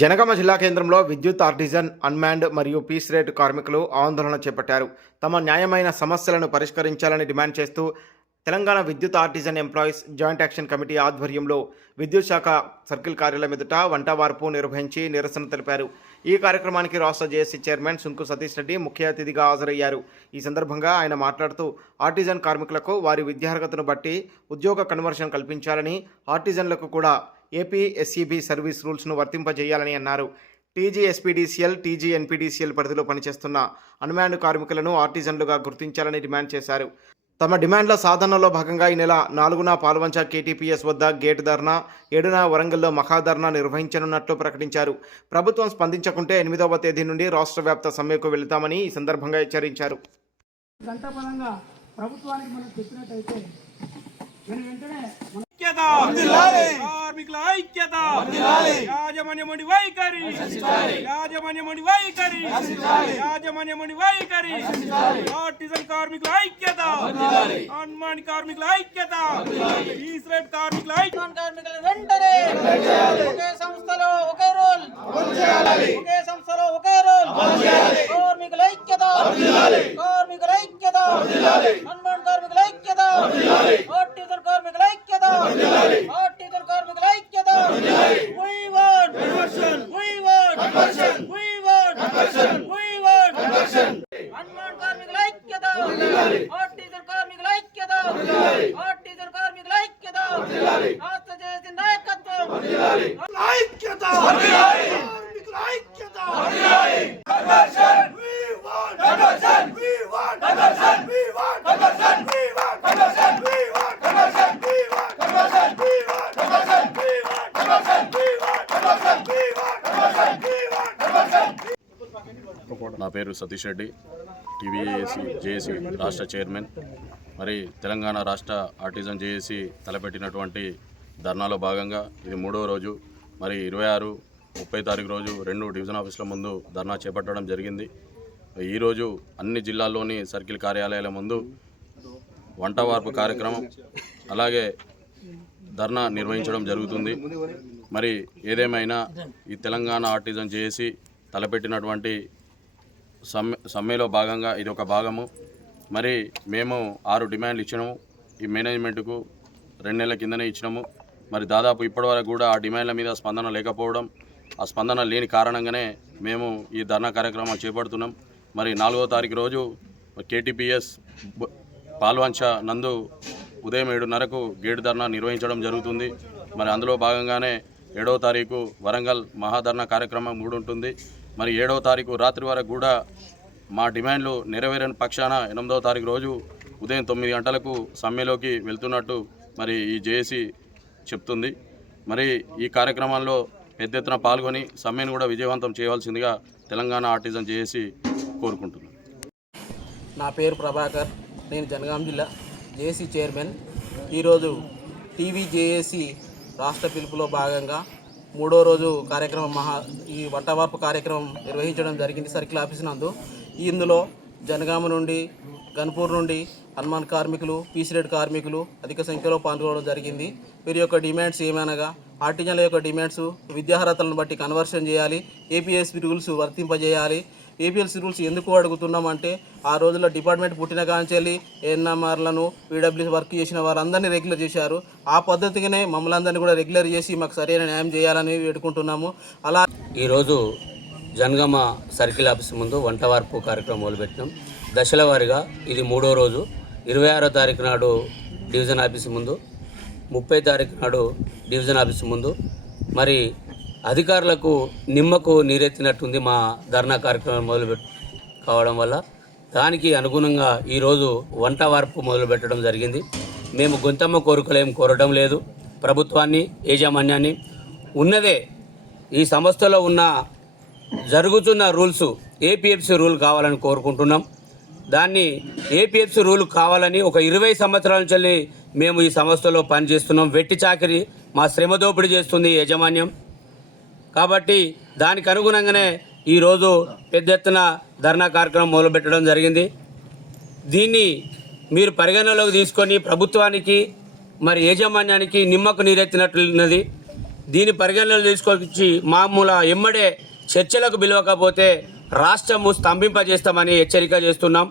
జనగామ జిల్లా కేంద్రంలో విద్యుత్ ఆర్టిజన్, అన్మాన్డ్ మరియు పీస్ రేట్ కార్మికులు ఆందోళన చేపట్టారు. తమ న్యాయమైన సమస్యలను పరిష్కరించాలని డిమాండ్ చేస్తూ తెలంగాణ విద్యుత్ artisan employees joint action committee ఆధ్వర్యంలో విద్యుత్ శాఖ సర్కిల్ కార్యాలయం ఎదుట వంటవార్పు నిర్వహించి నిరసన తెలిపారు. ఈ కార్యక్రమానికి రాష్ట్ర జేఏసీ చైర్మన్ సుంకు సతీష్ రెడ్డి ముఖ్య అతిథిగా హాజరయ్యారు. ఈ సందర్భంగా ఆయన మాట్లాడుతూ ఆర్టిజన్ కార్మికులకు వారి విద్యార్హతను బట్టి ఉద్యోగ కన్వర్షన్ కల్పించాలని, ఆర్టిజన్లకు కూడా ఏపీ ఎస్ఈబీ సర్వీస్ రూల్స్ను వర్తింపజేయాలని అన్నారు. టీజీ ఎస్పీడీసీఎల్, టీజీ ఎన్పీడీసీఎల్ పరిధిలో పనిచేస్తున్న అన్మాన్డ్ కార్మికులను ఆర్టిజన్లుగా గుర్తించాలని డిమాండ్ చేశారు. తమ డిమాండ్ల సాధనలో భాగంగా ఈ నెల 4న పాల్వంచ కేటీపీఎస్ వద్ద గేట్ ధర్నా, 7న వరంగల్లో మహాధర్నా నిర్వహించనున్నట్లు ప్రకటించారు. ప్రభుత్వం స్పందించకుంటే 8వ తేదీ నుండి రాష్ట్ర వ్యాప్త సమ్మెకు వెళతామని ఈ సందర్భంగా హెచ్చరించారు. కార్మికుల ఐక్యత, యాజమాన్యమండి వైఖరి, యాజమాన్యమండి వైఖరి, యాజమాన్యమండి వైఖరి, ఆర్టిజన్ కార్మికుల ఐక్యత, అన్మాన్ కార్మికుల ఐక్యత, పీస్ రేట్ కార్మికుల ఐక్యత. కార్మికుల వెంటనే ఒకే సంస్థలో ఒకే రోల్, ఒకే సంస్థలో ఒకే రోల్, కార్మికుల ఐక్యత, కార్మికుల ఐక్యత, అన్మాన్ కార్మికుల ఐక్యత, ఆర్టిజన్ కార్మికుల ఐక్యత, ఆర్టిజన్ కార్మికుల ఐక్యత. We want conversion, we want conversion, we want conversion, we want conversion. అన్మాన్ కార్మికుల ఐక్యత, ఆర్టిజన్ కార్మికుల ఐక్యత, ఆర్టిజన్ కార్మికుల ఐక్యత, రాష్ట్ర జేఏసీ నాయకత్వం ఐక్యత, కార్మికుల ఐక్యత, conversion, we want conversion, we want conversion, we want conversion, we want conversion, we want conversion, we want conversion, we want conversion, we want conversion, we want conversion, we want conversion, we want conversion. నా పేరు Satish Reddy, టీవీఏసీ JAC రాష్ట్ర chairman. మరి తెలంగాణ రాష్ట్ర artisan JAC తలపెట్టినటువంటి ధర్నాలో భాగంగా ఇది 3వ రోజు. మరి 26, 30 తారీఖు రోజు 2 డివిజన్ ఆఫీసుల ముందు ధర్నా చేపట్టడం జరిగింది. ఈరోజు అన్ని జిల్లాల్లోని సర్కిల్ కార్యాలయాల ముందు వంటవార్పు కార్యక్రమం, అలాగే ధర్నా నిర్వహించడం జరుగుతుంది. మరి ఏదేమైనా ఈ తెలంగాణ ఆర్టిజన్ జేఏసీ తలపెట్టినటువంటి సమ్మెలో భాగంగా ఇది ఒక భాగము. మరి మేము 6 డిమాండ్లు ఇచ్చినాము. ఈ మేనేజ్మెంట్కు 2 నెలల కిందనే ఇచ్చినాము. మరి దాదాపు ఇప్పటివరకు కూడా ఆ డిమాండ్ల మీద స్పందన లేకపోవడం, ఆ స్పందన లేని కారణంగానే మేము ఈ ధర్నా కార్యక్రమం చేపడుతున్నాం. మరి 4వ తారీఖు రోజు కేటీపీఎస్ పాల్వంచ నందు ఉదయం 7:30కు గేట్ ధర్నా నిర్వహించడం జరుగుతుంది. మరి అందులో భాగంగానే 7వ తారీఖు వరంగల్ మహాధర్నా కార్యక్రమం కూడా ఉంటుంది. మరి 7వ తారీఖు రాత్రి వరకు కూడా మా డిమాండ్లు నెరవేరని పక్షాన 8వ తారీఖు రోజు ఉదయం 9 గంటలకు సమ్మెలోకి వెళ్తున్నట్టు మరి ఈ జేఏసీ చెప్తుంది. మరి ఈ కార్యక్రమంలో పెద్ద ఎత్తున పాల్గొని సమ్మెను కూడా విజయవంతం చేయవలసిందిగా తెలంగాణ ఆర్టిజన్ జేఏసీ కోరుకుంటున్నాను. నా పేరు ప్రభాకర్, నేను జనగాం జిల్లా జేఏసీ చైర్మన్. ఈరోజు టీవీ జేఏసీ రాష్ట్ర పిలుపులో భాగంగా 3వ రోజు కార్యక్రమం ఈ వంటవార్పు కార్యక్రమం నిర్వహించడం జరిగింది సర్కిల్ ఆఫీస్ నందు. ఇందులో జనగామ నుండి, గన్పూర్ నుండి అన్మాన్ కార్మికులు, పీస్ రేట్ కార్మికులు అధిక సంఖ్యలో పాల్గొనడం జరిగింది. వీరి యొక్క డిమాండ్స్ ఏమనగా ఆర్టిజన్ల యొక్క డిమాండ్స్ విద్యార్హతలను బట్టి కన్వర్షన్ చేయాలి, ఏపీఎస్పీ రూల్స్ వర్తింపజేయాలి. ఏపీఎల్సీ రూల్స్ ఎందుకు అడుగుతున్నామంటే ఆ రోజుల్లో డిపార్ట్మెంట్ పుట్టిన కాంచెల్లి ఏఎన్ఎంఆర్లను, పీడబ్ల్యూసీ వర్క్ చేసిన వారందరినీ రెగ్యులర్ చేశారు. ఆ పద్ధతిగానే మమ్మల్ని అందరినీ కూడా రెగ్యులర్ చేసి మాకు సరైన న్యాయం చేయాలని వేడుకుంటున్నాము. అలా ఈరోజు జనగామ సర్కిల్ ఆఫీస్ ముందు వంటవార్పు కార్యక్రమం మొదలుపెట్టినాం. దశల వారీగా ఇది 3వ రోజు. 26వ తారీఖు నాడు డివిజన్ ఆఫీస్ ముందు, 30 తారీఖు నాడు డివిజన్ ఆఫీస్ ముందు. మరి అధికారులకు నిమ్మకు నీరెత్తినట్టుంది మా ధర్నా కార్యక్రమం కావడం వల్ల దానికి అనుగుణంగా ఈరోజు వంటవార్పు మొదలుపెట్టడం జరిగింది. మేము గొంతమ్మ కోరికలేం కోరడం లేదు. ప్రభుత్వాన్ని, యాజమాన్యాన్ని ఉన్నదే ఈ సంస్థలో ఉన్న జరుగుతున్న రూల్స్ ఏపీఎఫ్సీ రూల్ కావాలని కోరుకుంటున్నాం. దాన్ని ఏపీఎఫ్సీ రూల్ కావాలని ఒక 20 సంవత్సరాల నుంచి మేము ఈ సంస్థలో పనిచేస్తున్నాం. వెట్టి చాకరీ, మా శ్రమ దోపిడీ చేస్తుంది యాజమాన్యం. కాబట్టి దానికి అనుగుణంగానే ఈరోజు పెద్ద ఎత్తున ధర్నా కార్యక్రమం మొదలుపెట్టడం జరిగింది. దీన్ని మీరు పరిగణనలోకి తీసుకొని ప్రభుత్వానికి మరి యాజమాన్యానికి నిమ్మకు నీరెత్తినట్లున్నది. దీని పరిగణనలో తీసుకొచ్చి మామూలు ఎమ్మడే చర్చలకు పిలవకపోతే రాష్ట్రము స్తంభింపజేస్తామని హెచ్చరిక చేస్తున్నాం.